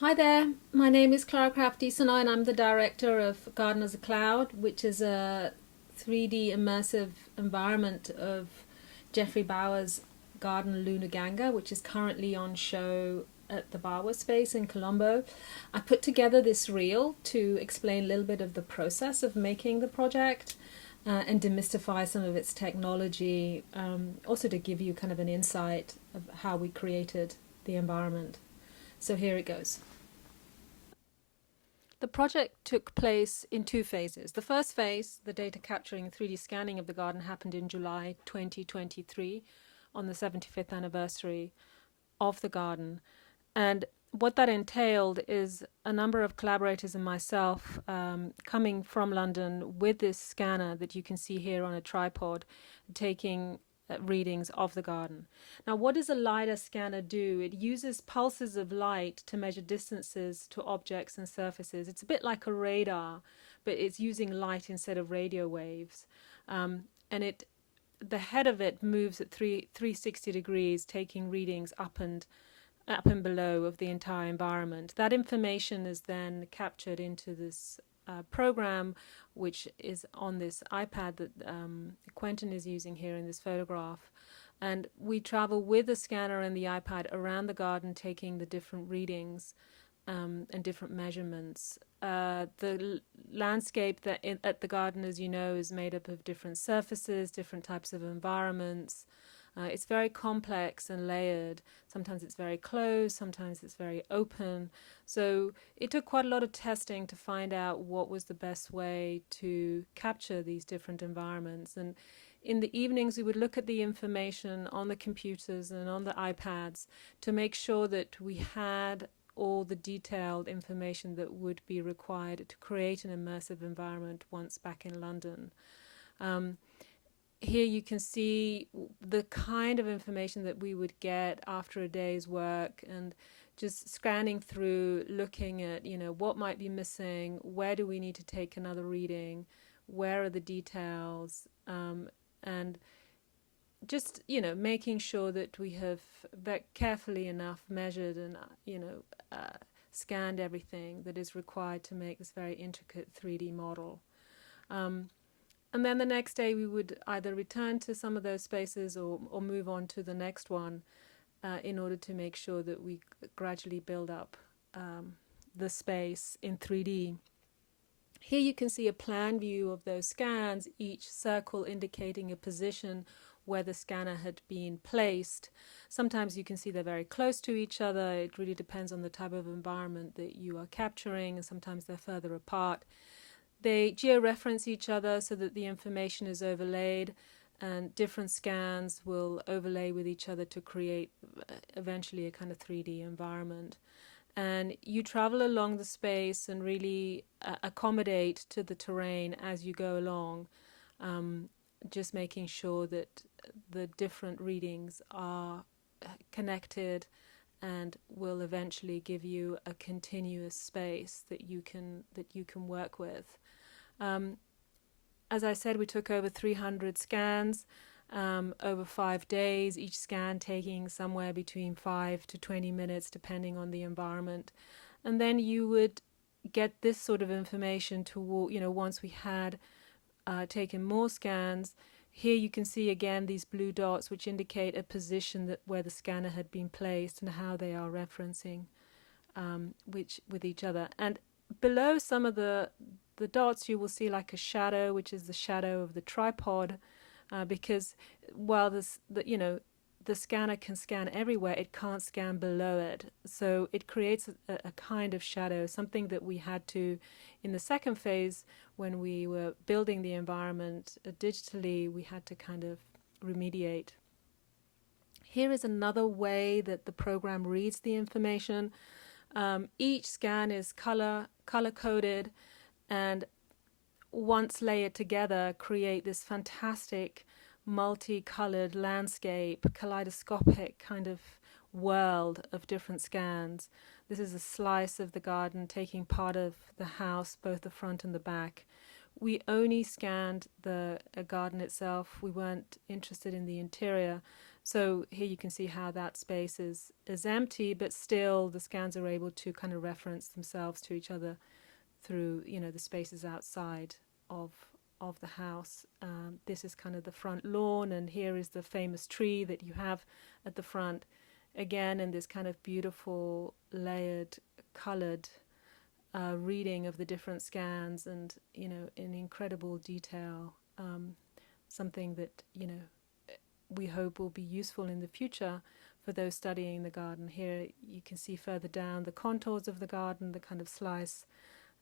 Hi there, my name is Clara Kraft Isono and I'm the director of Garden as a Cloud, which is a 3D immersive environment of Geoffrey Bawa's garden Lunuganga, which is currently on show at the Bawa space in Colombo. I put together this reel to explain a little bit of the process of making the project and demystify some of its technology, also to give you kind of an insight of how we created the environment. So here it goes. The project took place in two phases. The first phase, the data capturing and 3D scanning of the garden, happened in July 2023 on the 75th anniversary of the garden. And what that entailed is a number of collaborators and myself coming from London with this scanner that you can see here on a tripod, taking readings of the garden. Now, what does a LiDAR scanner do? It uses pulses of light to measure distances to objects and surfaces. It's a bit like a radar, but it's using light instead of radio waves. And the head of it moves at 360 degrees, taking readings up and below of the entire environment. That information is then captured into this program, which is on this iPad that Quentin is using here in this photograph. And we travel with the scanner and the iPad around the garden, taking the different readings and different measurements. The landscape at the garden, as you know, is made up of different surfaces, different types of environments. It's very complex and layered. Sometimes it's very closed, sometimes it's very open. So it took quite a lot of testing to find out what was the best way to capture these different environments. And in the evenings, we would look at the information on the computers and on the iPads to make sure that we had all the detailed information that would be required to create an immersive environment once back in London. Here you can see the kind of information that we would get after a day's work, and just scanning through, looking at, what might be missing, where do we need to take another reading, where are the details, and just, making sure that we have carefully enough measured and, scanned everything that is required to make this very intricate 3D model. And then the next day we would either return to some of those spaces or move on to the next one in order to make sure that we gradually build up the space in 3D. Here you can see a plan view of those scans, each circle indicating a position where the scanner had been placed. Sometimes you can see they're very close to each other. It really depends on the type of environment that you are capturing, and sometimes they're further apart. They georeference each other so that the information is overlaid, and different scans will overlay with each other to create eventually a kind of 3D environment. And you travel along the space and really accommodate to the terrain as you go along, just making sure that the different readings are connected and will eventually give you a continuous space that you can work with. As I said, we took over 300 scans over 5 days, each scan taking somewhere between 5 to 20 minutes, depending on the environment. And then you would get this sort of information once we had taken more scans. Here you can see again these blue dots, which indicate a position where the scanner had been placed and how they are referencing with each other. And below some of the dots, you will see like a shadow, which is the shadow of the tripod, because while the scanner can scan everywhere, it can't scan below it. So it creates a kind of shadow, something that we had to, in the second phase, when we were building the environment digitally, we had to kind of remediate. Here is another way that the program reads the information. Each scan is color-coded, and once layered together create this fantastic multicolored landscape, kaleidoscopic kind of world of different scans. This is a slice of the garden taking part of the house, both the front and the back. We only scanned the garden itself. We weren't interested in the interior. So here you can see how that space is empty, but still the scans are able to kind of reference themselves to each other through, the spaces outside of the house. This is kind of the front lawn, and here is the famous tree that you have at the front, again in this kind of beautiful layered colored reading of the different scans, and in incredible detail, something that we hope will be useful in the future for those studying the garden. Here you can see further down the contours of the garden, the kind of slice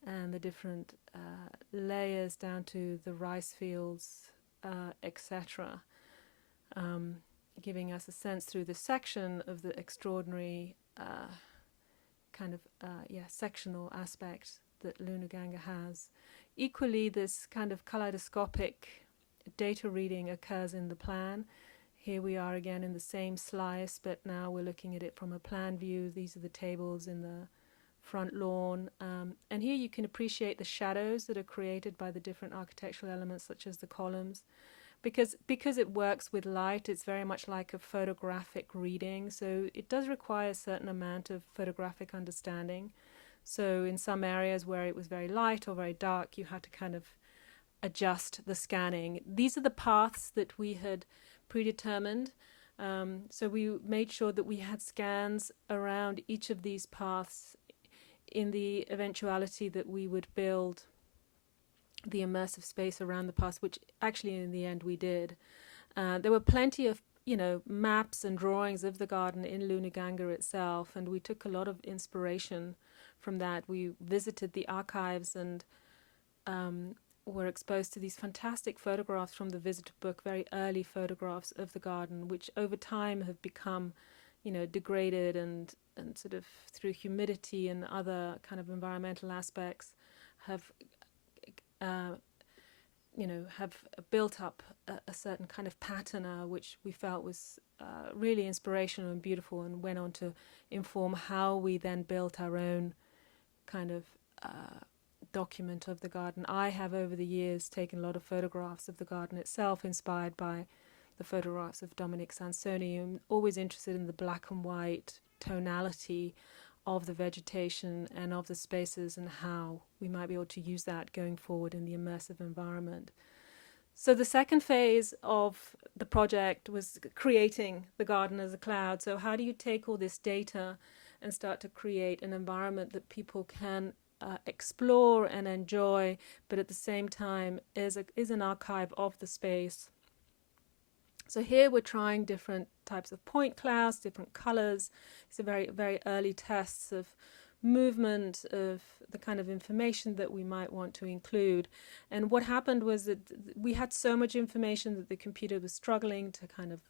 and the different layers down to the rice fields, etc., giving us a sense through the section of the extraordinary sectional aspect that Lunuganga has. Equally, this kind of kaleidoscopic data reading occurs in the plan. Here we are again in the same slice, but now we're looking at it from a plan view. These are the tables in the front lawn, and here you can appreciate the shadows that are created by the different architectural elements, such as the columns. Because it works with light, it's very much like a photographic reading, so it does require a certain amount of photographic understanding. So in some areas where it was very light or very dark, you had to kind of adjust the scanning. These are the paths that we had predetermined. So we made sure that we had scans around each of these paths in the eventuality that we would build the immersive space around the path, which actually in the end we did. There were plenty of maps and drawings of the garden in Lunuganga itself, and we took a lot of inspiration from that. We visited the archives and were exposed to these fantastic photographs from the visitor book, very early photographs of the garden, which over time have become degraded and sort of through humidity and other kind of environmental aspects have built up a certain kind of patina, which we felt was really inspirational and beautiful, and went on to inform how we then built our own kind of document of the garden. I have over the years taken a lot of photographs of the garden itself, inspired by the photographs of Dominic Sansoni. I'm always interested in the black and white tonality of the vegetation and of the spaces, and how we might be able to use that going forward in the immersive environment. So the second phase of the project was creating the garden as a cloud. So how do you take all this data and start to create an environment that people can explore and enjoy, but at the same time is an archive of the space? So here we're trying different types of point clouds, different colors. These are very, very early tests of movement, of the kind of information that we might want to include. And what happened was that we had so much information that the computer was struggling to kind of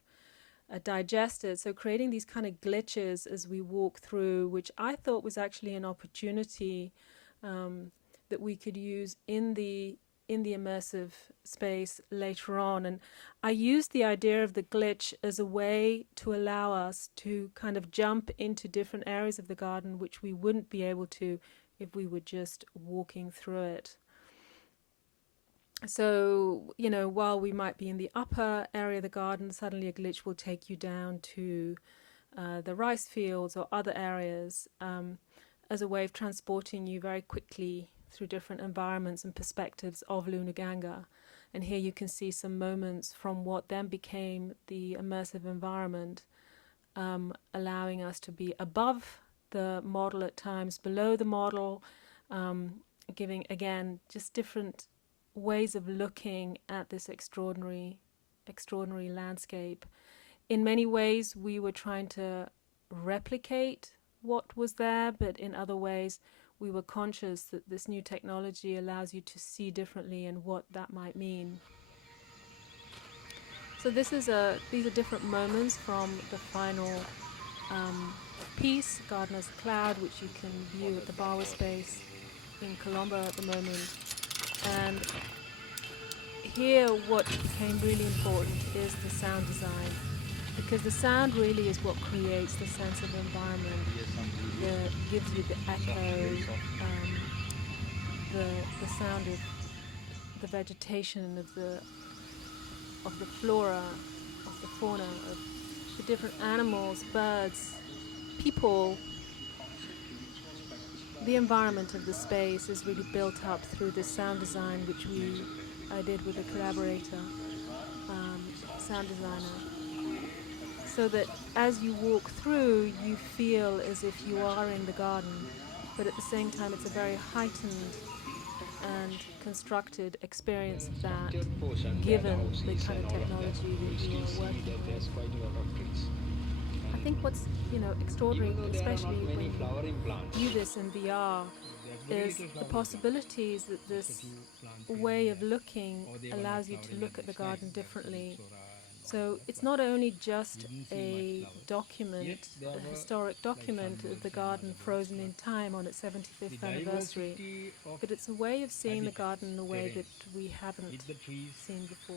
digest it. So creating these kind of glitches as we walk through, which I thought was actually an opportunity that we could use in the immersive space later on. And I used the idea of the glitch as a way to allow us to kind of jump into different areas of the garden which we wouldn't be able to if we were just walking through it. So, while we might be in the upper area of the garden, suddenly a glitch will take you down to the rice fields or other areas, as a way of transporting you very quickly through different environments and perspectives of Lunuganga. And here you can see some moments from what then became the immersive environment, allowing us to be above the model at times, below the model, giving, again, just different ways of looking at this extraordinary landscape. In many ways, we were trying to replicate what was there, but in other ways, we were conscious that this new technology allows you to see differently and what that might mean. So these are different moments from the final piece, Garden as a Cloud, which you can view at the Bawa space in Colombo at the moment. And here what became really important is the sound design, because the sound really is what creates the sense of environment, gives you the echo, the sound of the vegetation, of the flora, of the fauna, the different animals, birds, people, the environment of the space is really built up through this sound design, which I did with a collaborator, sound designer, so that as you walk through, you feel as if you are in the garden, but at the same time, it's a very heightened and constructed experience of that, given the kind of technology that you are working with. I think what's extraordinary, especially when you view this in VR, is the possibilities that this way of looking allows you to look at the garden differently. So it's not only just a document, a historic document of the garden frozen in time on its 75th anniversary, but it's a way of seeing the garden in a way that we haven't seen before.